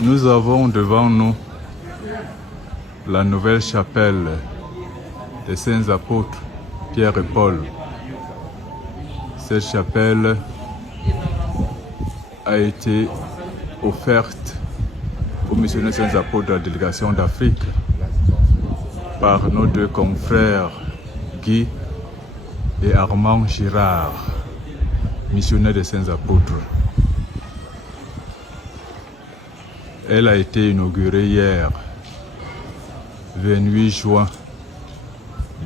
Nous avons devant nous la nouvelle chapelle des saints apôtres Pierre et Paul. Cette chapelle a été offerte aux missionnaires saints apôtres de la délégation d'Afrique par nos deux confrères Guy et Armand Girard, missionnaires des saints apôtres. Elle a été inaugurée hier, 28 juin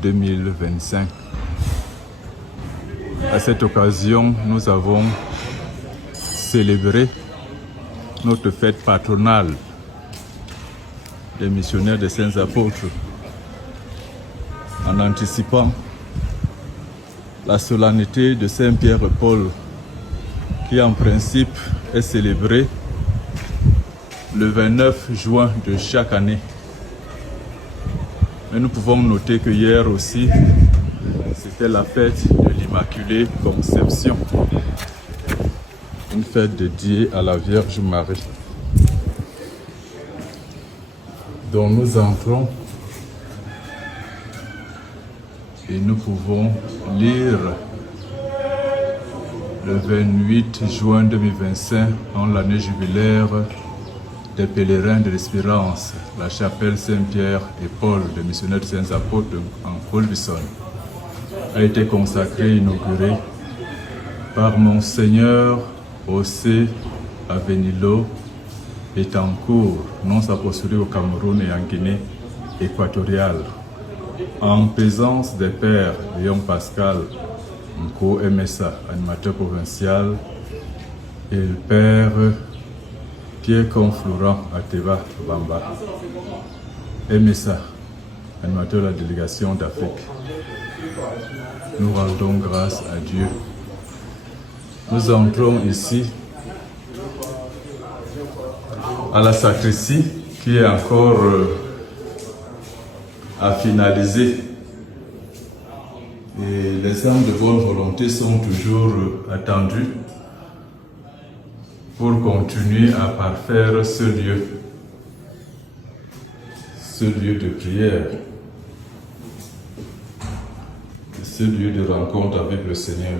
2025. À cette occasion, nous avons célébré notre fête patronale des missionnaires des saints apôtres en anticipant la solennité de Saint Pierre et Paul qui en principe est célébrée le 29 juin de chaque année. Mais nous pouvons noter que hier aussi, c'était la fête de l'Immaculée Conception, une fête dédiée à la Vierge Marie, dont nous entrons et nous pouvons lire le 28 juin 2025 en l'année jubilaire des pèlerins de l'Espérance, la chapelle Saint-Pierre et Paul, des missionnaires des Saints Apôtres en Colbison, a été consacrée et inaugurée par Monseigneur José Avenilo Betancourt, nonce apostolique au Cameroun et en Guinée équatoriale, en présence des pères Léon Pascal Nko MSA, animateur provincial, et le père Pierre Conflorent Ateba Bamba, MSA, animateur de la délégation d'Afrique. Nous rendons grâce à Dieu. Nous entrons ici à la sacristie qui est encore à finaliser. Et les âmes de bonne volonté sont toujours attendues pour continuer à parfaire ce lieu de prière, ce lieu de rencontre avec le Seigneur.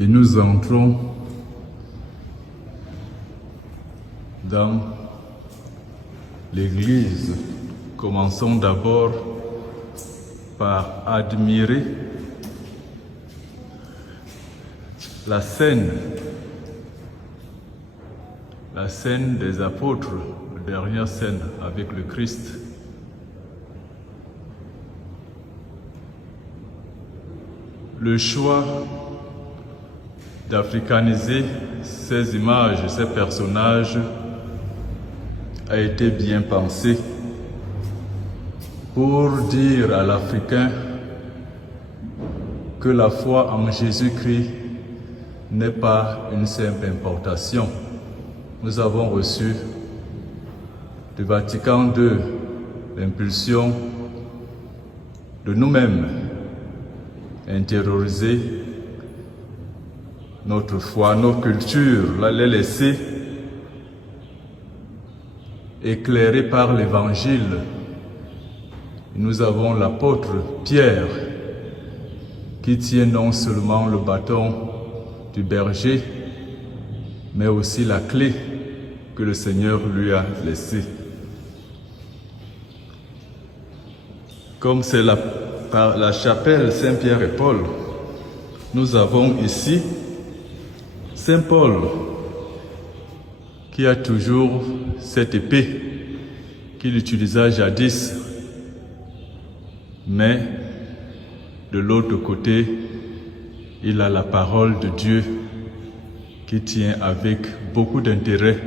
Et nous entrons dans l'église. Commençons d'abord par admirer la scène des apôtres, la dernière scène avec le Christ. Le choix d'africaniser ces images, ces personnages a été bien pensé pour dire à l'Africain que la foi en Jésus-Christ n'est pas une simple importation. Nous avons reçu du Vatican II l'impulsion de nous-mêmes intérioriser notre foi, nos cultures, les laisser éclairés par l'Évangile. Nous avons l'apôtre Pierre qui tient non seulement le bâton du berger, mais aussi la clé que le Seigneur lui a laissée. Comme c'est la chapelle Saint-Pierre et Paul, nous avons ici Saint Paul qui a toujours cette épée qu'il utilisa jadis, mais de l'autre côté, il a la parole de Dieu qui tient avec beaucoup d'intérêt,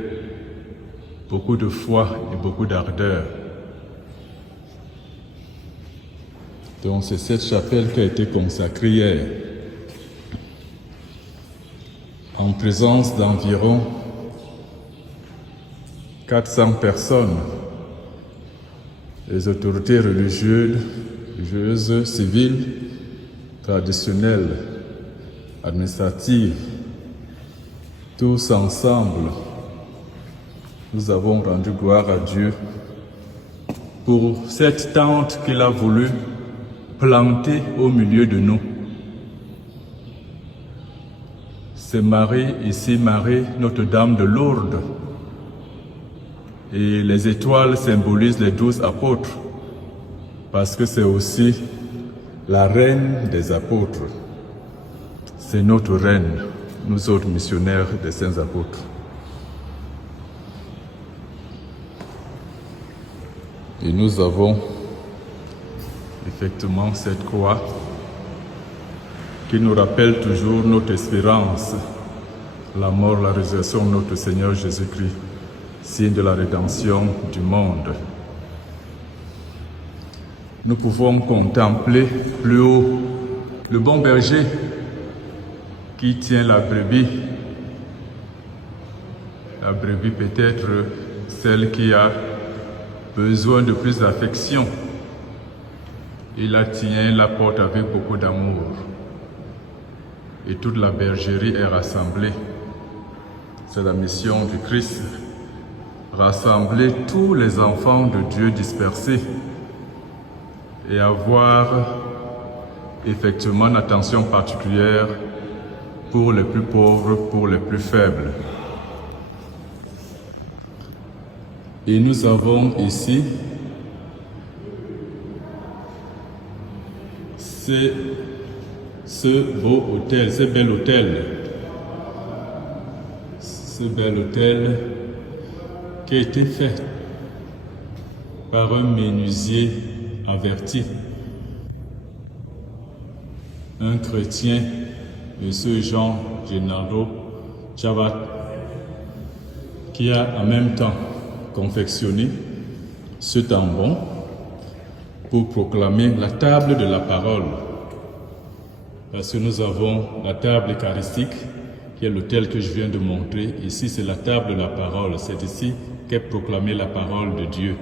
beaucoup de foi et beaucoup d'ardeur. Donc c'est cette chapelle qui a été consacrée hier, en présence d'environ 400 personnes, les autorités religieuses religieuses, civiles, traditionnelles, administratives, tous ensemble, nous avons rendu gloire à Dieu pour cette tente qu'il a voulu planter au milieu de nous. C'est Marie, ici Marie, Notre-Dame de Lourdes. Et les étoiles symbolisent les 12 apôtres, parce que c'est aussi la reine des apôtres. C'est notre reine, nous autres missionnaires des saints apôtres. Et nous avons effectivement cette croix qui nous rappelle toujours notre espérance, la mort, la résurrection de notre Seigneur Jésus-Christ, signe de la rédemption du monde. Nous pouvons contempler plus haut le bon berger qui tient la brebis peut-être celle qui a besoin de plus d'affection. Il la tient, la porte avec beaucoup d'amour. Et toute la bergerie est rassemblée. C'est la mission du Christ. Rassembler tous les enfants de Dieu dispersés et avoir effectivement une attention particulière pour les plus pauvres, pour les plus faibles. Et nous avons ici ce beau hôtel, ce bel hôtel qui a été fait par un menuisier averti, un chrétien, M. Jean Gennaro Chavat, qui a en même temps confectionné ce tambon pour proclamer la table de la parole. Parce que nous avons la table eucharistique, qui est l'autel que je viens de montrer. Ici, c'est la table de la parole. C'est ici qu'est proclamée la parole de Dieu.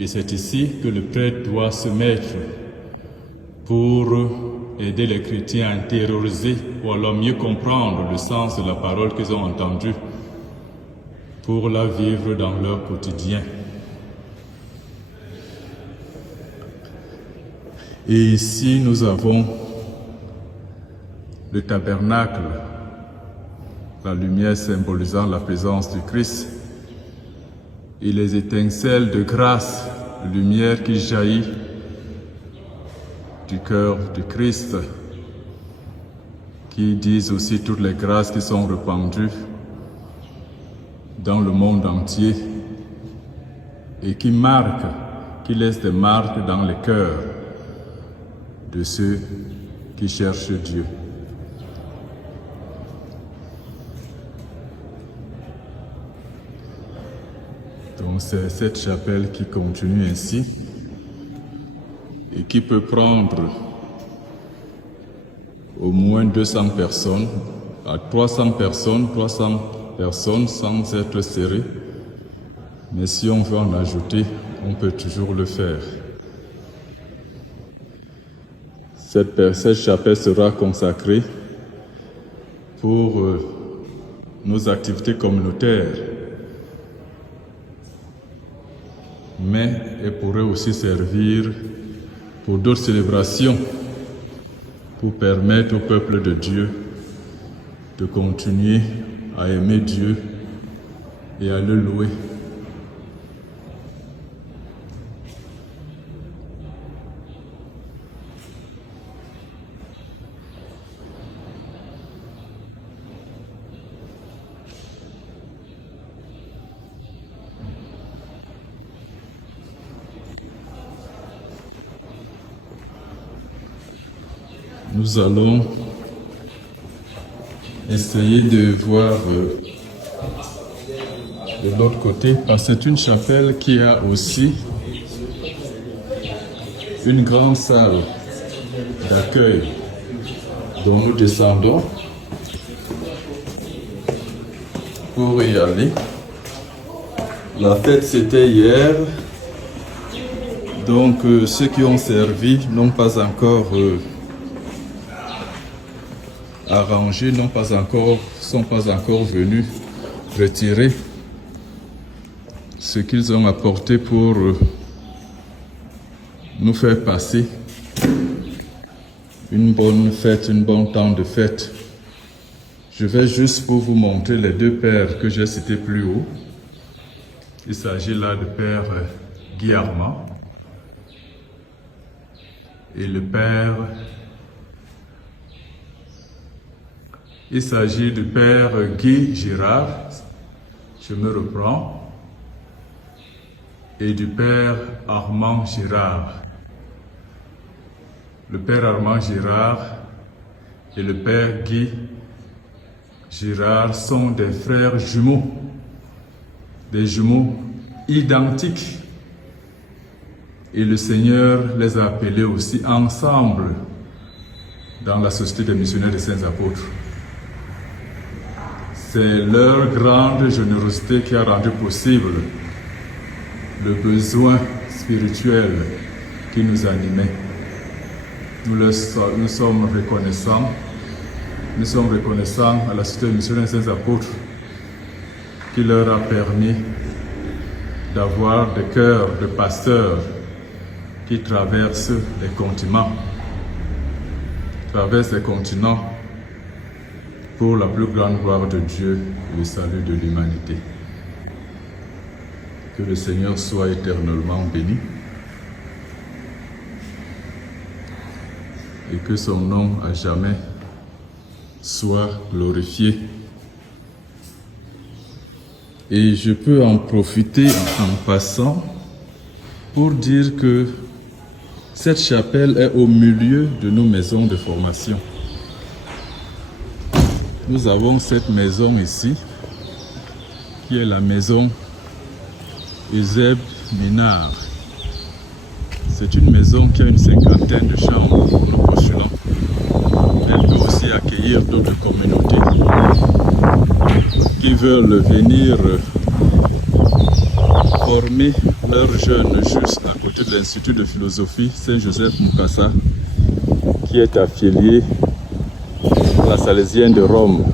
Et c'est ici que le prêtre doit se mettre pour aider les chrétiens à intérioriser ou alors mieux comprendre le sens de la parole qu'ils ont entendue pour la vivre dans leur quotidien. Et ici, nous avons le tabernacle, la lumière symbolisant la présence du Christ, et les étincelles de grâce, lumière qui jaillit du cœur du Christ, qui disent aussi toutes les grâces qui sont répandues dans le monde entier et qui marquent, qui laissent des marques dans les cœurs de ceux qui cherchent Dieu. Donc c'est cette chapelle qui continue ainsi et qui peut prendre au moins 200 personnes, à 300 personnes sans être serré. Mais si on veut en ajouter, on peut toujours le faire. Cette chapelle sera consacrée pour nos activités communautaires, mais elle pourrait aussi servir pour d'autres célébrations, pour permettre au peuple de Dieu de continuer à aimer Dieu et à le louer. Nous allons essayer de voir de l'autre côté, parce que c'est une chapelle qui a aussi une grande salle d'accueil dont nous descendons pour y aller. La fête c'était hier, Donc ceux qui ont servi n'ont pas encore arrangé, sont pas encore venus retirer ce qu'ils ont apporté pour nous faire passer une bonne fête, un bon temps de fête. Je vais juste pour vous montrer les deux pères que j'ai cités plus haut. Il s'agit là du père Guy Armand et le père. Il s'agit du père Guy Girard, je me reprends, et du père Armand Girard. Le père Armand Girard et le père Guy Girard sont des frères jumeaux, des jumeaux identiques. Et le Seigneur les a appelés aussi ensemble dans la Société des missionnaires des Saints Apôtres. C'est leur grande générosité qui a rendu possible le besoin spirituel qui nous animait. Nous sommes reconnaissants. Nous sommes reconnaissants à la Société des missionnaires des Saints Apôtres qui leur a permis d'avoir des cœurs de pasteurs qui traversent les continents, pour la plus grande gloire de Dieu et le salut de l'humanité. Que le Seigneur soit éternellement béni et que son nom à jamais soit glorifié. Et je peux en profiter en passant pour dire que cette chapelle est au milieu de nos maisons de formation. Nous avons cette maison ici, qui est la maison Eusèbe Ménard. C'est une maison qui a une 50aine de chambres pour nos postulants. Elle peut aussi accueillir d'autres communautés qui veulent venir former leurs jeunes juste à côté de l'Institut de philosophie Saint-Joseph Mukasa, qui est affilié à la Salésienne de Rome.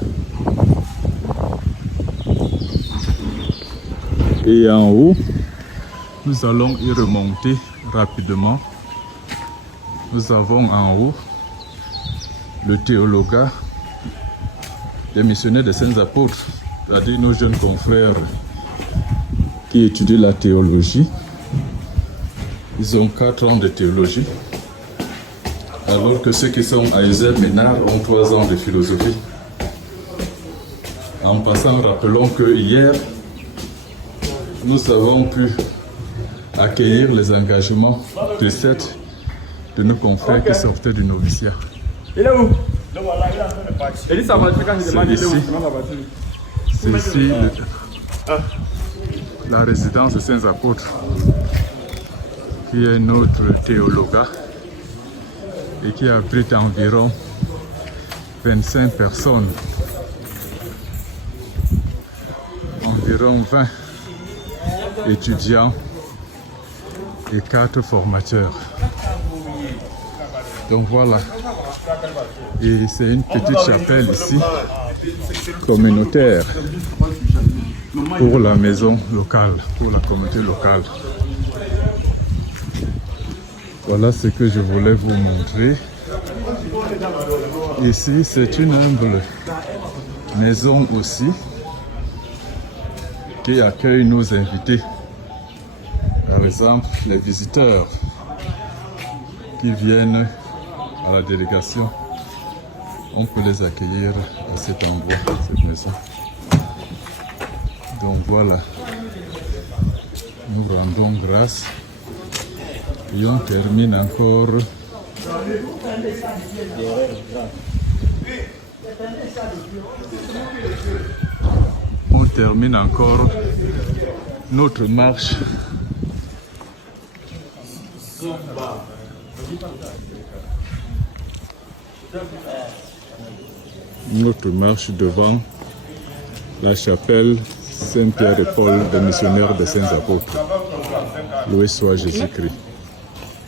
Et en haut, nous allons y remonter rapidement. Nous avons en haut le théologat des missionnaires des Saints Apôtres, c'est-à-dire nos jeunes confrères qui étudient la théologie. Ils ont 4 ans de théologie, alors que ceux qui sont à Eusèbe Ménard ont 3 ans de philosophie. En passant, rappelons que hier, nous avons pu accueillir les engagements de 7 de nos confrères qui sortaient du noviciat. C'est ici la résidence des Saints Apôtres, qui est notre théologat et qui abrite environ 25 personnes, environ 20 étudiants et 4 formateurs. Donc voilà, et c'est une petite chapelle ici, communautaire, pour la maison locale, pour la communauté locale. Voilà ce que je voulais vous montrer. Ici, c'est une humble maison aussi, qui accueille nos invités. Par exemple, les visiteurs qui viennent à la délégation, on peut les accueillir à cet endroit, cette maison. Donc voilà, nous rendons grâce et on termine encore notre marche devant la chapelle Saint-Pierre et Paul des missionnaires des Saints Apôtres. Loué soit Jésus-Christ.